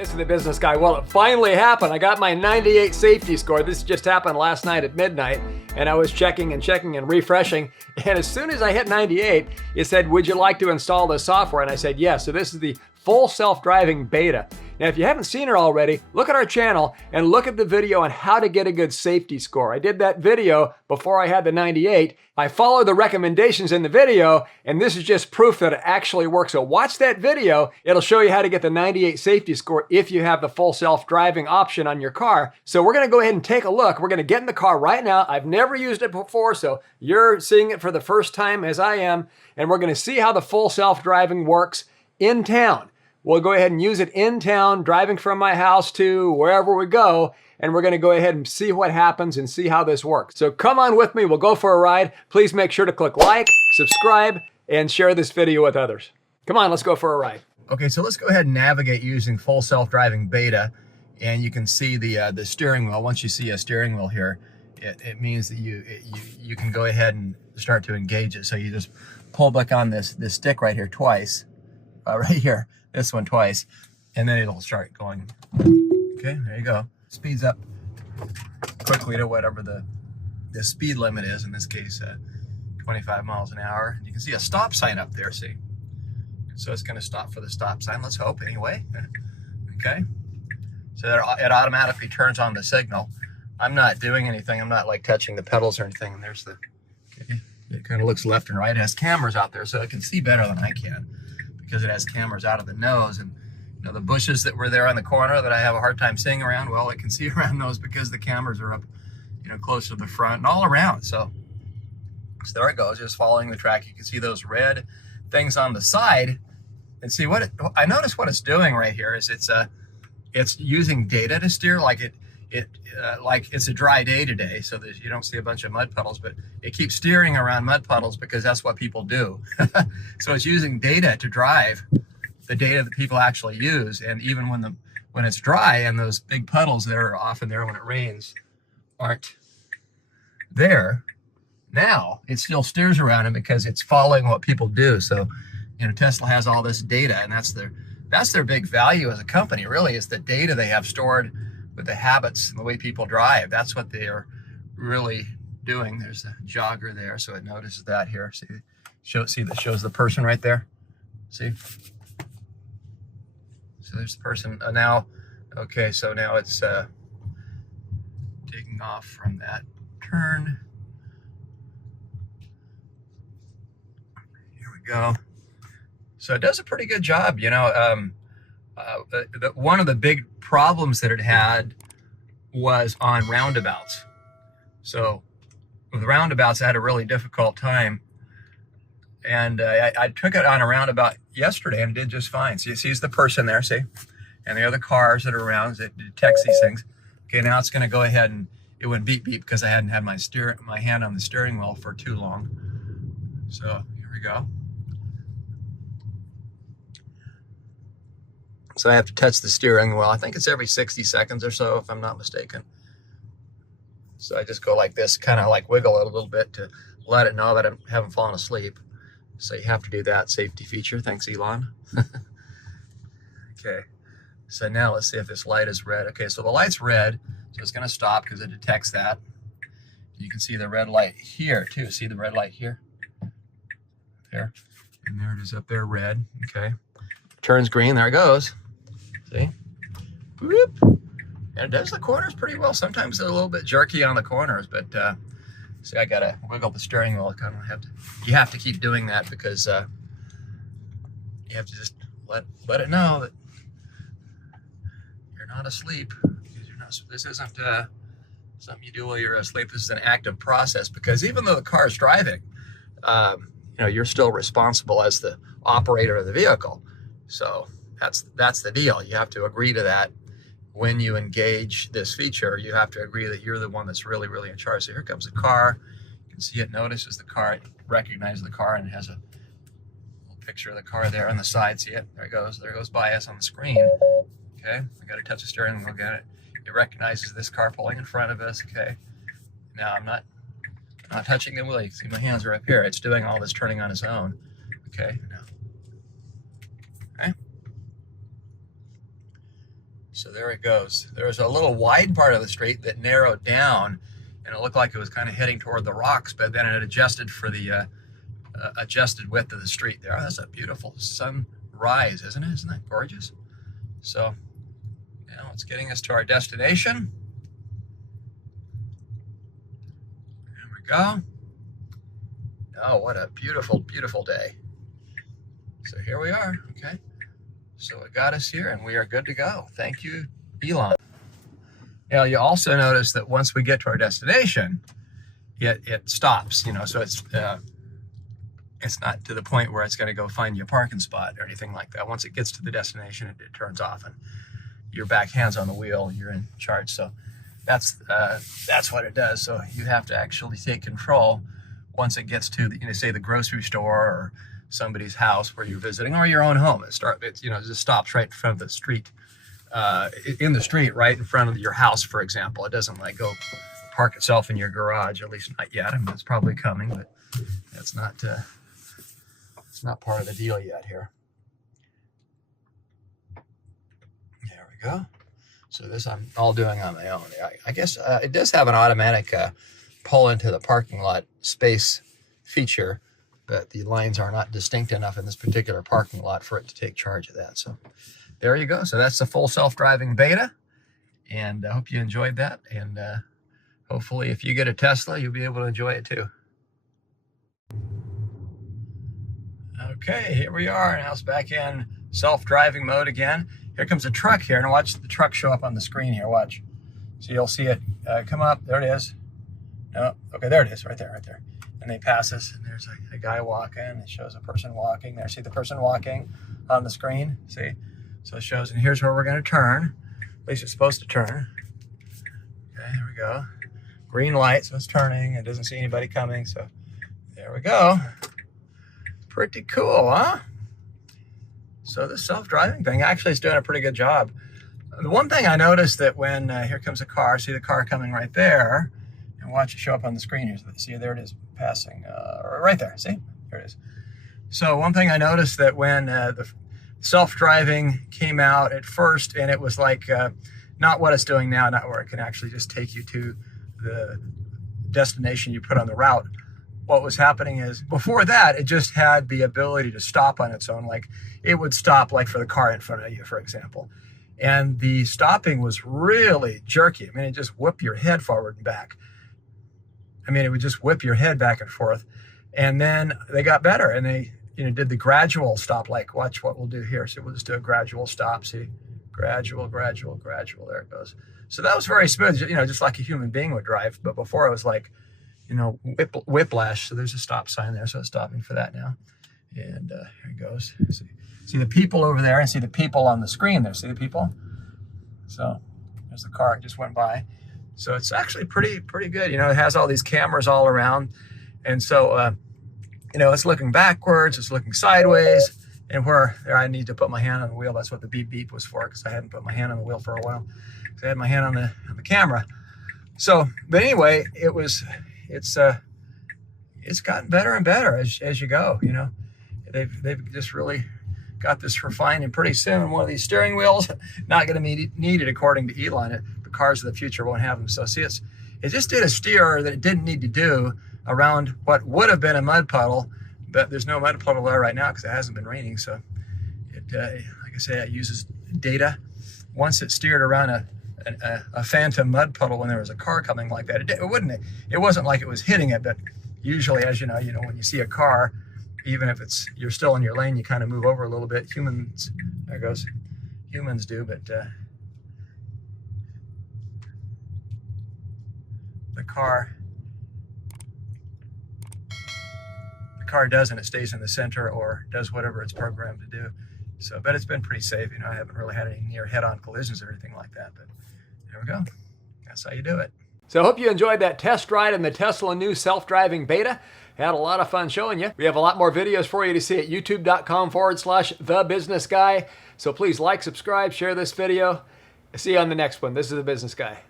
This is the business guy. Well, it finally happened. I got my 98 safety score. This just happened last night at midnight, and I was checking and refreshing. And as soon as I hit 98, it said, would you like to install this software? And I said, yes. So this is the full self-driving beta. Now, if you haven't seen it already, look at our channel and look at the video on how to get a good safety score. I did that video before I had the 98. I followed the recommendations in the video, and this is just proof that it actually works. So watch that video. It'll show you how to get the 98 safety score if you have the full self-driving option on your car. So we're gonna go ahead and take a look. We're gonna get in the car right now. I've never used it before, so you're seeing it for the first time as I am, and we're gonna see how the full self-driving works in town. We'll go ahead and use it in town, driving from my house to wherever we go, and we're gonna go ahead and see what happens and see how this works. So come on with me, we'll go for a ride. Please make sure to click like, subscribe, and share this video with others. Come on, let's go for a ride. Okay, so let's go ahead and navigate using full self-driving beta, and you can see the steering wheel. Once you see a steering wheel here, it means that you can go ahead and start to engage it. So you just pull back on this stick right here twice, right here. This one twice, and then it'll start going. Okay, there you go. Speeds up quickly to whatever the speed limit is, in this case 25 miles an hour. You can see a stop sign up there, see? So it's gonna stop for the stop sign, let's hope anyway. Okay, so it automatically turns on the signal. I'm not doing anything, I'm not like touching the pedals or anything. And there's okay, it kind of looks left and right. It has cameras out there, so it can see better than I can, because it has cameras out of the nose. And you know, the bushes that were there on the corner that I have a hard time seeing around, well, it can see around those because the cameras are up, you know, close to the front and all around. So there it goes, just following the track. You can see those red things on the side, and see I notice what it's doing right here is it's using data to steer, like like it's a dry day today, so that you don't see a bunch of mud puddles, but it keeps steering around mud puddles because that's what people do. So it's using data to drive, the data that people actually use. And even when it's dry and those big puddles that are often there when it rains aren't there, now it still steers around them because it's following what people do. So, you know, Tesla has all this data, and that's their big value as a company, really, is the data they have stored with the habits and the way people drive. That's what they are really doing. There's a jogger there, so it notices that here. See that shows the person right there. See? So there's the person now. Okay, so now it's taking off from that turn. Here we go. So it does a pretty good job, you know. One of the big problems that it had was on roundabouts. So with roundabouts, I had a really difficult time. And I took it on a roundabout yesterday and did just fine. So you see the person there, see? And the other cars that are around, it detects these things. Okay, now it's gonna go ahead and it went beep beep because I hadn't had my hand on the steering wheel for too long. So here we go. So I have to touch the steering wheel. I think it's every 60 seconds or so, if I'm not mistaken. So I just go like this, kind of like wiggle it a little bit to let it know that I haven't fallen asleep. So you have to do that safety feature. Thanks, Elon. Okay, so now let's see if this light is red. Okay, so the light's red, so it's gonna stop because it detects that. You can see the red light here too. See the red light here? There, and there it is up there, red, okay. Turns green, there it goes. See? Whoop. And it does the corners pretty well. Sometimes they're a little bit jerky on the corners, but see, I gotta wiggle the steering wheel. You have to keep doing that because you have to just let it know that you're not asleep. This isn't something you do while you're asleep. This is an active process, because even though the car is driving, you know, you're still responsible as the operator of the vehicle. So that's the deal. You have to agree to that. When you engage this feature, you have to agree that you're the one that's really, really in charge. So here comes the car. You can see it notices the car, it recognizes the car, and it has a little picture of the car there on the side. See it? There it goes. There goes bias on the screen. Okay, I got to touch the steering wheel, get it. It recognizes this car pulling in front of us. Okay, now I'm not touching the wheel. You can see my hands are up here. It's doing all this turning on its own. Okay, now. Okay. So there it goes. There was a little wide part of the street that narrowed down, and it looked like it was kind of heading toward the rocks, but then it adjusted for the adjusted width of the street there. Oh, that's a beautiful sunrise, isn't it? Isn't that gorgeous? So now it's getting us to our destination. There we go. Oh, what a beautiful, beautiful day. So here we are, okay? So it got us here and we are good to go. Thank you, Elon. Now you also notice that once we get to our destination, it stops, you know, so it's not to the point where it's going to go find you a parking spot or anything like that. Once it gets to the destination, it turns off and you're back hands on the wheel, you're in charge. So that's what it does. So you have to actually take control once it gets to the, you know, say the grocery store or somebody's house where you're visiting, or your own home. It just stops right in front of the street, in the street, right in front of your house, for example. It doesn't like go park itself in your garage, at least not yet. I mean, it's probably coming, but it's not part of the deal yet here. There we go. So this I'm all doing on my own. I guess it does have an automatic pull into the parking lot space feature, but the lines are not distinct enough in this particular parking lot for it to take charge of that. So there you go. So that's the full self-driving beta, and I hope you enjoyed that. And hopefully if you get a Tesla, you'll be able to enjoy it too. Okay, here we are. Now it's back in self-driving mode again. Here comes a truck here, and watch the truck show up on the screen here. Watch. So you'll see it come up. There it is. No, okay, there it is, right there, right there. And they pass us, and there's a guy walking. It shows a person walking there. See the person walking on the screen? See? So it shows, and here's where we're going to turn. At least it's supposed to turn. Okay, here we go. Green light, so it's turning. It doesn't see anybody coming, so there we go. Pretty cool, huh? So the self-driving thing actually is doing a pretty good job. The one thing I noticed that when here comes a car, see the car coming right there, and watch it show up on the screen here. See, there it is passing right there. See, there it is. So one thing I noticed that when the self-driving came out at first, and it was like not what it's doing now, not where it can actually just take you to the destination you put on the route. What was happening is before that, it just had the ability to stop on its own. Like it would stop like for the car in front of you, for example. And the stopping was really jerky. I mean, it just whipped your head forward and back. I mean, it would just whip your head back and forth. And then they got better, and they, you know, did the gradual stop. Like, watch what we'll do here. So we'll just do a gradual stop. See, gradual, gradual, gradual. There it goes. So that was very smooth, you know, just like a human being would drive. But before it was like, you know, whiplash. So there's a stop sign there. So it's stopping for that now. And here it goes. See the people over there, and see the people on the screen there. See the people? So there's the car. It just went by. So it's actually pretty good. You know, it has all these cameras all around. And so, you know, it's looking backwards, it's looking sideways, and where there I need to put my hand on the wheel. That's what the beep beep was for, because I hadn't put my hand on the wheel for a while. So I had my hand on the camera. So, but anyway, it's gotten better and better as you go. You know, they've just really got this refined, and pretty soon one of these steering wheels not going to be needed, according to Elon. The cars of the future won't have them. So see, it just did a steer that it didn't need to do around what would have been a mud puddle, but there's no mud puddle there right now because it hasn't been raining. So it, like I say, it uses data. Once it steered around a phantom mud puddle when there was a car coming like that, it wasn't like it was hitting it, but usually, as you know, when you see a car, even if you're still in your lane, you kind of move over a little bit. Humans, there goes, humans do, but the car doesn't. It stays in the center or does whatever it's programmed to do. So, but it's been pretty safe. You know, I haven't really had any near head-on collisions or anything like that, but there we go. That's how you do it. So I hope you enjoyed that test ride in the Tesla new self-driving beta. Had a lot of fun showing you. We have a lot more videos for you to see at youtube.com/thebusinessguy. So please like, subscribe, share this video. See you on the next one. This is The Business Guy.